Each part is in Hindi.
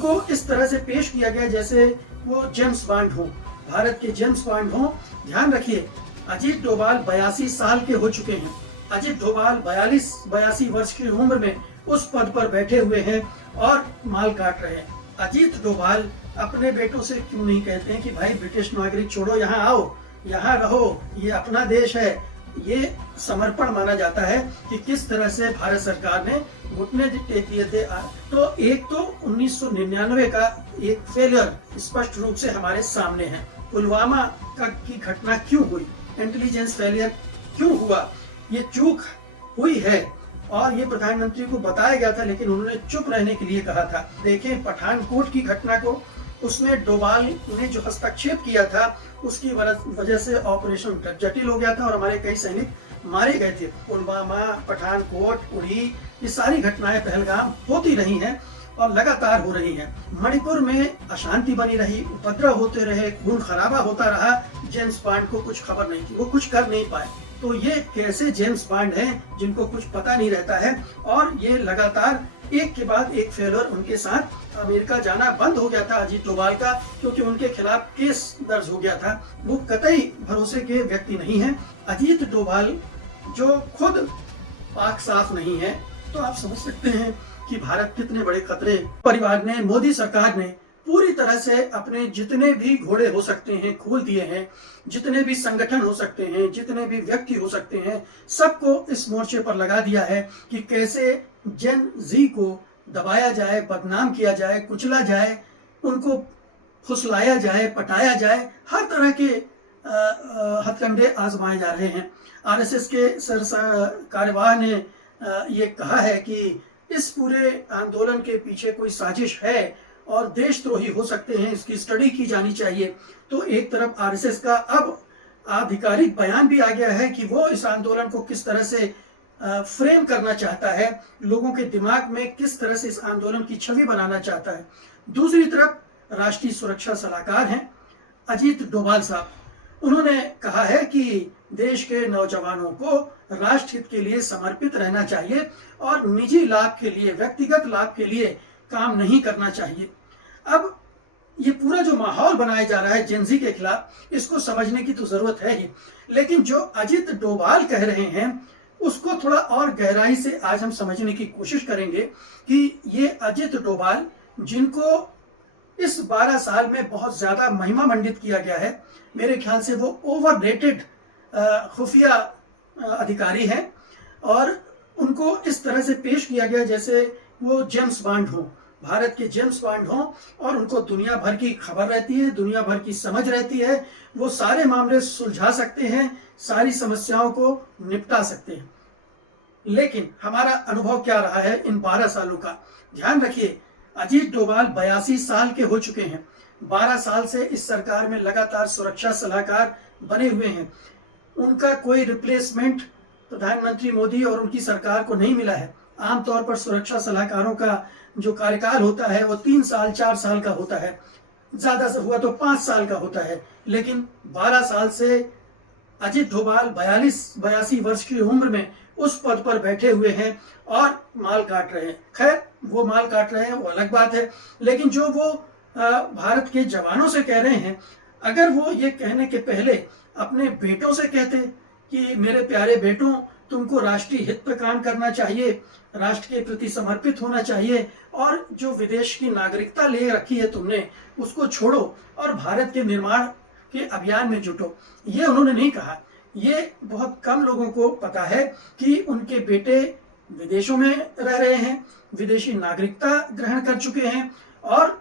उनको इस तरह से पेश किया गया जैसे वो जेम्स बॉन्ड हो, भारत के जेम्स बॉन्ड हो। ध्यान रखिए, अजीत डोभाल 82 साल के हो चुके हैं। अजीत डोभाल 82 वर्ष की उम्र में उस पद पर बैठे हुए हैं और माल काट रहे हैं। अजीत डोभाल अपने बेटों से क्यों नहीं कहते हैं कि भाई ब्रिटिश नागरिक छोड़ो, यहाँ आओ, यहाँ रहो, ये अपना देश है। ये समर्पण माना जाता है कि किस तरह से भारत सरकार ने घुटने टेक दिए थे। तो एक तो 1999 का एक फेलियर स्पष्ट रूप से हमारे सामने है। पुलवामा की घटना क्यों हुई, इंटेलिजेंस फेलियर क्यों हुआ, ये चूक हुई है और ये प्रधानमंत्री को बताया गया था, लेकिन उन्होंने चुप रहने के लिए कहा था। देखें पठानकोट की घटना को, उसमें डोभाल ने जो हस्तक्षेप किया था उसकी वजह से ऑपरेशन जटिल हो गया था और हमारे कई सैनिक मारे गए थे। पुलवामा, पठानकोट, उड़ी, ये सारी घटनाएं पहलगाम होती रही हैं और लगातार हो रही हैं। मणिपुर में अशांति बनी रही, उपद्रव होते रहे, खून खराबा होता रहा। जेम्स बॉन्ड को कुछ खबर नहीं थी, वो कुछ कर नहीं पाए। तो ये कैसे जेम्स बॉन्ड हैं जिनको कुछ पता नहीं रहता है और ये लगातार एक के बाद एक फेलियर उनके साथ। अमेरिका जाना बंद हो गया था अजीत डोभाल का, क्योंकि उनके खिलाफ केस दर्ज हो गया था। वो कतई भरोसे के व्यक्ति नहीं है। अजीत डोभाल जो खुद पाक साफ नहीं है, तो आप समझ सकते हैं कि भारत कितने बड़े खतरे। परिवार ने, मोदी सरकार ने पूरी तरह से अपने जितने भी घोड़े हो सकते हैं खोल दिए हैं, जितने भी संगठन हो सकते हैं, जितने भी व्यक्ति हो सकते हैं, सबको इस मोर्चे पर लगा दिया है कि कैसे जेन जी को दबाया जाए, बदनाम किया जाए, कुचला जाए, उनको फुसलाया जाए, पटाया जाए। हर तरह के हथकंडे आजमाए जा रहे हैं। आरएसएस के कार्यवाह ने ये कहा है कि इस पूरे आंदोलन के पीछे कोई साजिश है और देशद्रोही हो सकते हैं, इसकी स्टडी की जानी चाहिए। तो एक तरफ आरएसएस का अब आधिकारिक बयान भी आ गया है कि वो इस आंदोलन को किस तरह से फ्रेम करना चाहता है, लोगों के दिमाग में किस तरह से इस आंदोलन की छवि बनाना चाहता है। दूसरी तरफ राष्ट्रीय सुरक्षा सलाहकार हैं अजीत डोभाल साहब, उन्होंने कहा है कि देश के नौजवानों को राष्ट्र हित के लिए समर्पित रहना चाहिए और निजी लाभ के लिए, व्यक्तिगत लाभ के लिए काम नहीं करना चाहिए। अब ये पूरा जो माहौल बनाया जा रहा है जेनजी के खिलाफ, इसको समझने की तो जरूरत है ही, लेकिन जो अजीत डोभाल कह रहे हैं उसको थोड़ा और गहराई से आज हम समझने की कोशिश करेंगे कि ये अजीत डोभाल, जिनको इस 12 साल में बहुत ज्यादा महिमा मंडित किया गया है, मेरे ख्याल से वो ओवररेटेड खुफिया अधिकारी हैं और उनको इस तरह से पेश किया गया जैसे वो जेम्स बॉन्ड हो, भारत के जेम्स बॉन्ड हो और उनको दुनिया भर की खबर रहती है, दुनिया भर की समझ रहती है। वो सारे मामले सुलझा सकते हैं, सारी समस्याओं को निपटा सकते हैं। लेकिन हमारा अनुभव क्या रहा है इन 12 सालों का? ध्यान रखिए, अजीत डोभाल 82 साल के हो चुके हैं। 12 साल से इस सरकार में लगातार सुरक्षा सलाहकार बने हुए हैं। उनका कोई रिप्लेसमेंट प्रधानमंत्री मोदी और उनकी सरकार को नहीं मिला है। आमतौर पर सुरक्षा सलाहकारों का जो कार्यकाल होता है वो 3 साल 4 साल का होता है, ज्यादा से हुआ तो 5 साल का होता है। लेकिन 12 साल से अजीत डोभाल 82 वर्ष की उम्र में उस पद पर बैठे हुए हैं और माल काट रहे हैं। खैर, वो माल काट रहे हैं वो अलग बात है, लेकिन जो वो भारत के जवानों से कह रहे हैं, अगर वो ये कहने के पहले अपने बेटों से कहते कि मेरे प्यारे बेटों, तुमको राष्ट्रीय हित पर काम करना चाहिए, राष्ट्र के प्रति समर्पित होना चाहिए और जो विदेश की नागरिकता ले रखी है तुमने, उसको छोड़ो और भारत के निर्माण के अभियान में जुटो। ये उन्होंने नहीं कहा। ये बहुत कम लोगों को पता है कि उनके बेटे विदेशों में रह रहे हैं, विदेशी नागरिकता ग्रहण कर चुके हैं और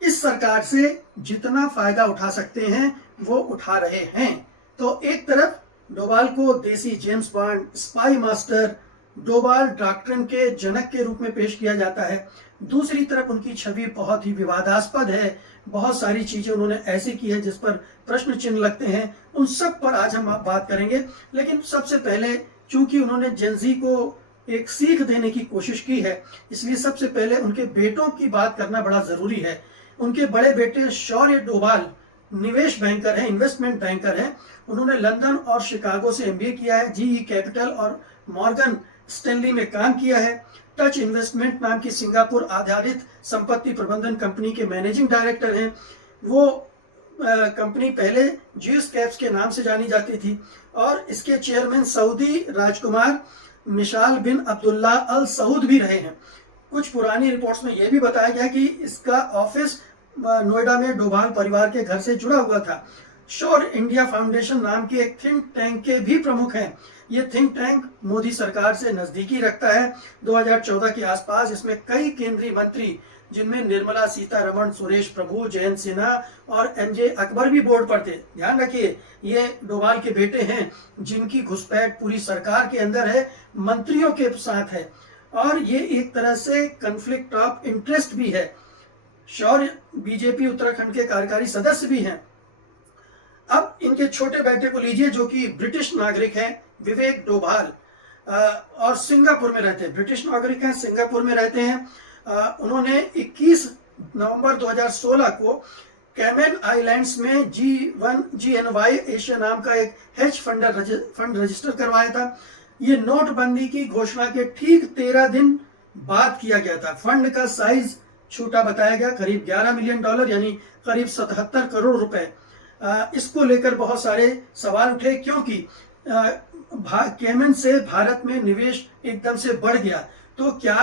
इस सरकार से जितना फायदा उठा सकते हैं वो उठा रहे हैं। तो एक तरफ डोभाल को देसी James bond, spy master, Doval doctrine के जनक के रूप में पेश किया जाता है। दूसरी तरफ उनकी छवि बहुत ही विवादास्पद है। बहुत सारी चीजें उन्होंने ऐसी की है जिस पर प्रश्न चिन्ह लगते हैं। उन सब पर आज हम बात करेंगे। लेकिन सबसे पहले, चूंकि उन्होंने जेनजी को एक सीख देने की कोशिश की है, इसलिए सबसे पहले उनके बेटों की बात करना बड़ा जरूरी है। उनके बड़े बेटे शौर्य डोभाल निवेश बैंकर हैं, इन्वेस्टमेंट बैंकर हैं। उन्होंने लंदन और शिकागो से एमबीए किया है, जीई कैपिटल और मॉर्गन स्टैनली में काम किया है। टच इन्वेस्टमेंट नाम की सिंगापुर आधारित संपत्ति प्रबंधन कंपनी के मैनेजिंग डायरेक्टर हैं। वो कंपनी पहले ज्यूस कैप्स के नाम से जानी जाती थी और इसके चेयरमैन सऊदी राजकुमार मिशाल बिन अब्दुल्ला अल सऊद भी रहे हैं। कुछ पुरानी रिपोर्ट्स में यह भी बताया गया कि इसका ऑफिस नोएडा में डोभाल परिवार के घर से जुड़ा हुआ था। श्योर इंडिया फाउंडेशन नाम के एक थिंक टैंक के भी प्रमुख हैं। ये थिंक टैंक मोदी सरकार से नजदीकी रखता है। 2014 के आसपास इसमें कई केंद्रीय मंत्री, जिनमें निर्मला सीतारमण, सुरेश प्रभु, जयंत सिन्हा और एमजे अकबर भी बोर्ड पर थे। ध्यान रखिए, ये डोभाल के बेटे हैं जिनकी घुसपैठ पूरी सरकार के अंदर है, मंत्रियों के साथ है और ये एक तरह से कन्फ्लिक्ट ऑफ इंटरेस्ट भी है। शौर्य बीजेपी उत्तराखंड के कार्यकारी सदस्य भी हैं। अब इनके छोटे बेटे को लीजिए जो कि ब्रिटिश नागरिक हैं, विवेक डोभाल, और सिंगापुर में रहते हैं। ब्रिटिश नागरिक हैं, सिंगापुर में रहते हैं। उन्होंने 21 नवंबर 2016 को कैमन आइलैंड्स में GNY एशिया नाम का एक हेज फंड रजिस्टर करवाया था। ये नोटबंदी की घोषणा के ठीक 13 दिन बाद किया गया था। फंड का साइज छोटा बताया गया, करीब $11 मिलियन यानी करीब 77 करोड़ रुपए। इसको लेकर बहुत सारे सवाल उठे क्योंकि कैमन से भारत में निवेश एकदम से बढ़ गया। तो क्या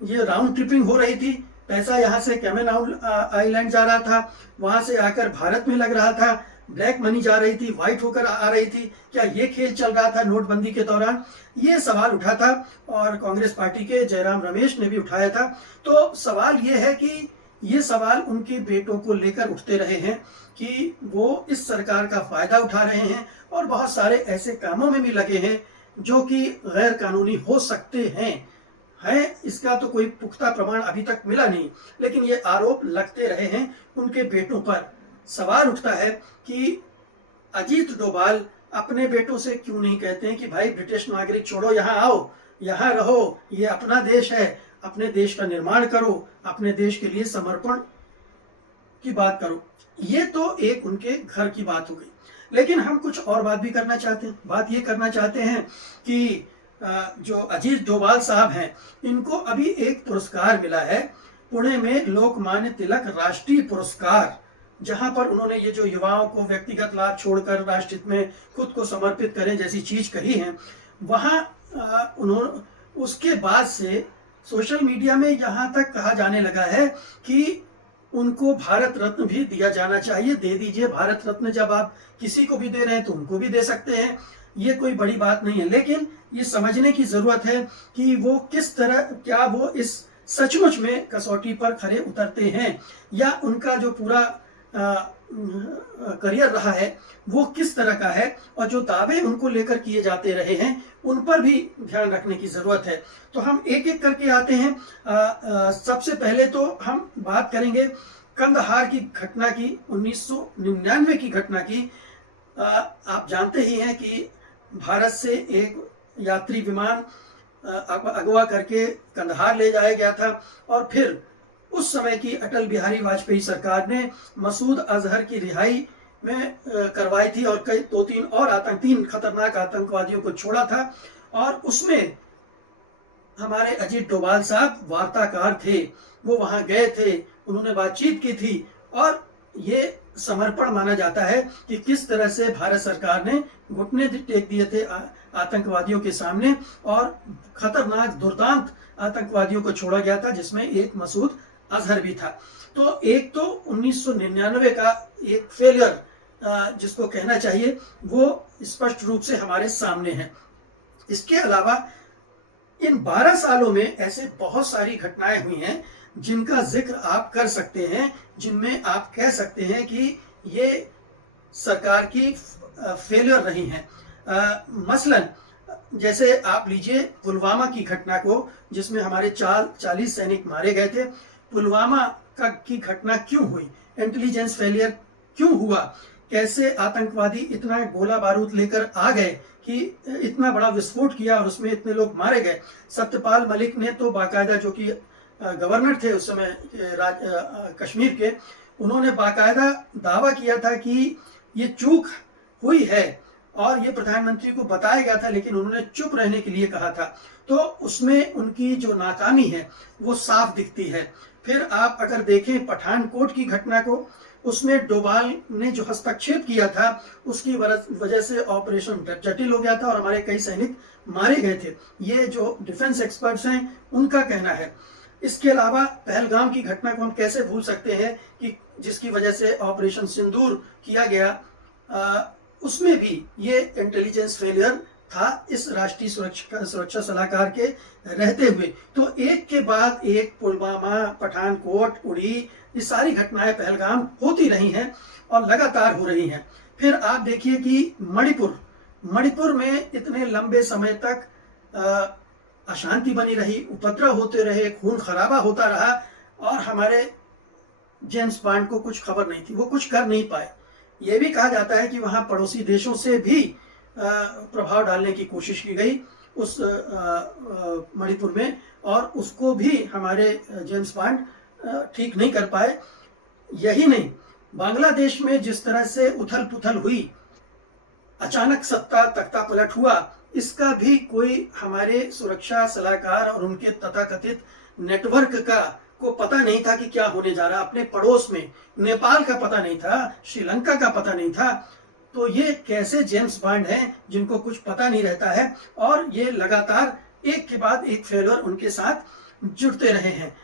ये राउंड ट्रिपिंग हो रही थी? पैसा यहाँ से कैमन आइलैंड जा रहा था, वहां से आकर भारत में लग रहा था, ब्लैक मनी जा रही थी, व्हाइट होकर आ रही थी। क्या ये खेल चल रहा था नोटबंदी के दौरान? ये सवाल उठा था और कांग्रेस पार्टी के जयराम रमेश ने भी उठाया था। तो सवाल ये है कि ये सवाल उनके बेटों को लेकर उठते रहे हैं कि वो इस सरकार का फायदा उठा रहे हैं और बहुत सारे ऐसे कामों में भी लगे हैं जो कि गैर कानूनी हो सकते हैं। इसका तो कोई पुख्ता प्रमाण अभी तक मिला नहीं, लेकिन ये आरोप लगते रहे हैं उनके बेटों पर। सवाल उठता है कि अजीत डोभाल अपने बेटों से क्यों नहीं कहते हैं कि भाई ब्रिटिश नागरिक छोड़ो, यहाँ आओ, यहाँ रहो, ये अपना देश है, अपने देश का निर्माण करो, अपने देश के लिए समर्पण की बात करो। ये तो एक उनके घर की बात हो गई, लेकिन हम कुछ और बात भी करना चाहते हैं। बात ये करना चाहते हैं कि जो अजीत डोभाल साहब हैं, इनको अभी एक पुरस्कार मिला है पुणे में, लोकमान्य तिलक राष्ट्रीय पुरस्कार, जहां पर उन्होंने ये जो युवाओं को व्यक्तिगत लाभ छोड़कर राष्ट्र हित में खुद को समर्पित करें जैसी चीज कही है, वहां उन्होंने उसके बाद से सोशल मीडिया में यहां तक कहा जाने लगा है कि उनको भारत रत्न भी दिया जाना चाहिए। दे दीजिए भारत रत्न, जब आप किसी को भी दे रहे हैं तो उनको भी दे सकते हैं। ये कोई बड़ी बात नहीं है, लेकिन ये समझने की जरूरत है कि वो किस तरह, क्या वो इस सचमुच में कसौटी पर खरे उतरते हैं या उनका जो पूरा करियर रहा है वो किस तरह का है, और जो दावे उनको लेकर किए जाते रहे हैं उन पर भी ध्यान रखने की जरूरत है। तो हम एक एक करके आते हैं। सबसे पहले तो हम बात करेंगे कंदहार की घटना की, 1999 की घटना की। आप जानते ही हैं कि भारत से एक यात्री विमान अगवा करके कंदहार ले जाया गया था और फिर उस समय की अटल बिहारी वाजपेयी सरकार ने मसूद अजहर की रिहाई में करवाई थी और कई 3 खतरनाक आतंकवादियों को छोड़ा था, और उसमें हमारे अजीत डोभाल साहब वार्ताकार थे। वो वहां गए थे, उन्होंने बातचीत की थी और ये समर्पण माना जाता है कि किस तरह से भारत सरकार ने घुटने टेक दिए थे आतंकवादियों के सामने और खतरनाक दुर्दांत आतंकवादियों को छोड़ा गया था, जिसमें एक मसूद अजहर भी था। तो एक तो 1999 का एक फेलियर जिसको कहना चाहिए वो स्पष्ट रूप से हमारे सामने है। इसके अलावा इन 12 सालों में ऐसे बहुत सारी घटनाएं हुई हैं जिनका जिक्र आप कर सकते हैं, जिनमें आप कह सकते हैं कि ये सरकार की फेलियर रही हैं। मसलन जैसे आप लीजिए पुलवामा की घटना को, जिसमें हमारे 40 सैनिक मारे गए थे। पुलवामा की घटना क्यों हुई? इंटेलिजेंस फेलियर क्यों हुआ? कैसे आतंकवादी इतना गोला बारूद लेकर आ गए कि इतना बड़ा विस्फोट किया और उसमें इतने लोग मारे गए? सत्यपाल मलिक ने तो बाकायदा, जो कि गवर्नर थे उस समय कश्मीर के, उन्होंने बाकायदा दावा किया था कि ये चूक हुई है और ये प्रधानमंत्री को बताया गया था, लेकिन उन्होंने चुप रहने के लिए कहा था। तो उसमें उनकी जो नाकामी है वो साफ दिखती है। फिर आप अगर देखें पठानकोट की घटना को, उसमें डोभाल ने जो हस्तक्षेप किया था उसकी वजह से ऑपरेशन जटिल हो गया था और हमारे कई सैनिक मारे गए थे। ये जो डिफेंस एक्सपर्ट्स हैं उनका कहना है। इसके अलावा पहलगाम की घटना को हम कैसे भूल सकते हैं कि जिसकी वजह से ऑपरेशन सिंदूर किया गया, उसमें भी ये इंटेलिजेंस फेलियर था इस राष्ट्रीय सुरक्षा सलाहकार के रहते हुए। तो एक के बाद एक पुलवामा, पठानकोट, उड़ी, ये सारी घटनाएं पहलगाम होती रही हैं और लगातार हो रही हैं। फिर आप देखिए कि मणिपुर में इतने लंबे समय तक अशांति बनी रही, उपद्रव होते रहे, खून खराबा होता रहा और हमारे जेम्स बॉन्ड को कुछ खबर नहीं थी, वो कुछ कर नहीं पाए। ये भी कहा जाता है कि वहां पड़ोसी देशों से भी प्रभाव डालने की कोशिश की गई उस मणिपुर में, और उसको भी हमारे जेम्स बॉन्ड ठीक नहीं कर पाए। यही नहीं, बांग्लादेश में जिस तरह से उथल पुथल हुई, अचानक सत्ता तख्ता पलट हुआ, इसका भी कोई हमारे सुरक्षा सलाहकार और उनके तथाकथित नेटवर्क को पता नहीं था कि क्या होने जा रहा। अपने पड़ोस में नेपाल का पता नहीं था, श्रीलंका का पता नहीं था। तो ये कैसे जेम्स बॉन्ड हैं जिनको कुछ पता नहीं रहता है, और ये लगातार एक के बाद एक फेलियर उनके साथ जुड़ते रहे हैं।